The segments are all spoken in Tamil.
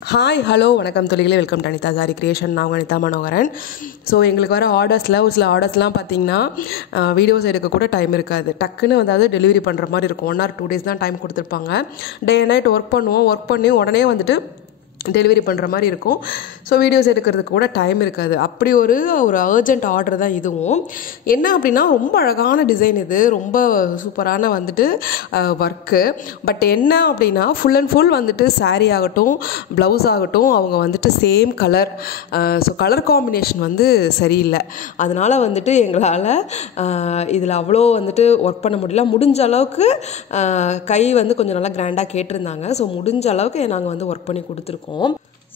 ஹாய் ஹலோ வணக்கம் தொழிகளே welcome to Anitha sari creation. நான் அனிதா மனோகரன். ஸோ எங்களுக்கு வர ஆர்டர்ஸில் ஒரு சில ஆர்டர்ஸ்லாம் பார்த்தீங்கன்னா வீடியோஸ் எடுக்க கூட டைம் இருக்காது. டக்குன்னு அதாவது டெலிவரி பண்ணுற மாதிரி இருக்கும். 1 or 2 days தான் டைம் கொடுத்துருப்பாங்க. டே அண்ட் நைட் ஒர்க் பண்ணுவோம். ஒர்க் பண்ணி உடனே வந்துட்டு டெலிவரி பண்ணுற மாதிரி இருக்கும். ஸோ வீடியோஸ் எடுக்கிறதுக்கு கூட டைம் இருக்காது. அப்படி ஒரு அர்ஜென்ட் ஆர்டர் தான் இதுவும். என்ன அப்படின்னா ரொம்ப அழகான டிசைன், இது ரொம்ப சூப்பரான வந்துட்டு ஒர்க்கு. பட் என்ன அப்படின்னா ஃபுல் அண்ட் ஃபுல் வந்துட்டு சாரீ ஆகட்டும் ப்ளவுஸ் ஆகட்டும் அவங்க வந்துட்டு same colour. So colour combination வந்து சரியில்லை. அதனால் வந்துட்டு எங்களால் இதில் அவ்வளோ வந்துட்டு ஒர்க் பண்ண முடியல. முடிஞ்ச அளவுக்கு கை வந்து கொஞ்சம் நல்லா கிராண்டாக கேட்டிருந்தாங்க. ஸோ முடிஞ்ச அளவுக்கு நாங்கள் வந்து ஒர்க் பண்ணி கொடுத்துருக்கோம்.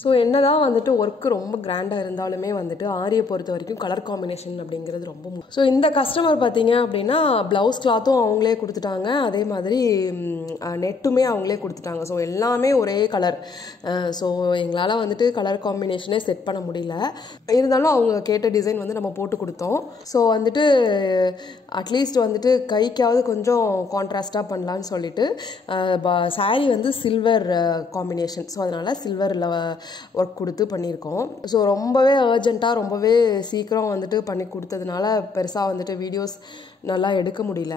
ஸோ என்னதான் வந்துட்டு ஒர்க்கு ரொம்ப கிராண்டாக இருந்தாலுமே வந்துட்டு ஆரியை பொறுத்த வரைக்கும் கலர் காம்பினேஷன் அப்படிங்கிறது ரொம்ப ஸோ இந்த கஸ்டமர் பார்த்தீங்க அப்படின்னா ப்ளவுஸ் கிளாத்தும் அவங்களே கொடுத்துட்டாங்க, அதே மாதிரி நெட்டுமே அவங்களே கொடுத்துட்டாங்க. ஸோ எல்லாமே ஒரே கலர். ஸோ எங்களால் வந்துட்டு கலர் காம்பினேஷனே செட் பண்ண முடியல. இருந்தாலும் அவங்க கேட்ட டிசைன் வந்து நம்ம போட்டு கொடுத்தோம். ஸோ வந்துட்டு அட்லீஸ்ட் வந்துட்டு கைக்காவது கொஞ்சம் கான்ட்ராஸ்டாக பண்ணலான்னு சொல்லிட்டு சாரீ வந்து சில்வர் காம்பினேஷன். ஸோ அதனால் சில்வரில் ஒர்க் கொடுத்து பண்ணியிருக்கோம். ஸோ ரொம்பவே அர்ஜென்ட்டாக ரொம்பவே சீக்கிரம் வந்துட்டு பண்ணி கொடுத்ததுனால பெருசாக வந்துட்டு வீடியோஸ் நல்லா எடுக்க முடியல.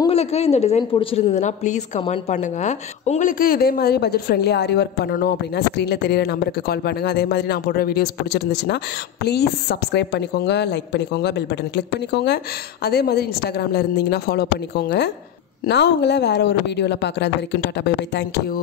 உங்களுக்கு இந்த டிசைன் பிடிச்சிருந்ததுன்னா ப்ளீஸ் கமெண்ட் பண்ணுங்கள். உங்களுக்கு இதே மாதிரி பட்ஜெட் ஃப்ரெண்ட்லி ஆரி ஒர்க் பண்ணணும் அப்படின்னா ஸ்க்ரீனில் தெரியிற நம்பருக்கு கால் பண்ணுங்கள். அதே மாதிரி நான் போடுற வீடியோஸ் பிடிச்சிருந்துச்சுன்னா ப்ளீஸ் சப்ஸ்கிரைப் பண்ணிக்கோங்க, லைக் பண்ணிக்கோங்க, பெல் பட்டன் கிளிக் பண்ணிக்கோங்க. அதே மாதிரி இன்ஸ்டாகிராமில் இருந்தீங்கன்னா ஃபாலோ பண்ணிக்கோங்க. நான் உங்களை வேறு ஒரு வீடியோவில் பார்க்குறது வரைக்கும் டாட்டா பை பை. தேங்க்யூ.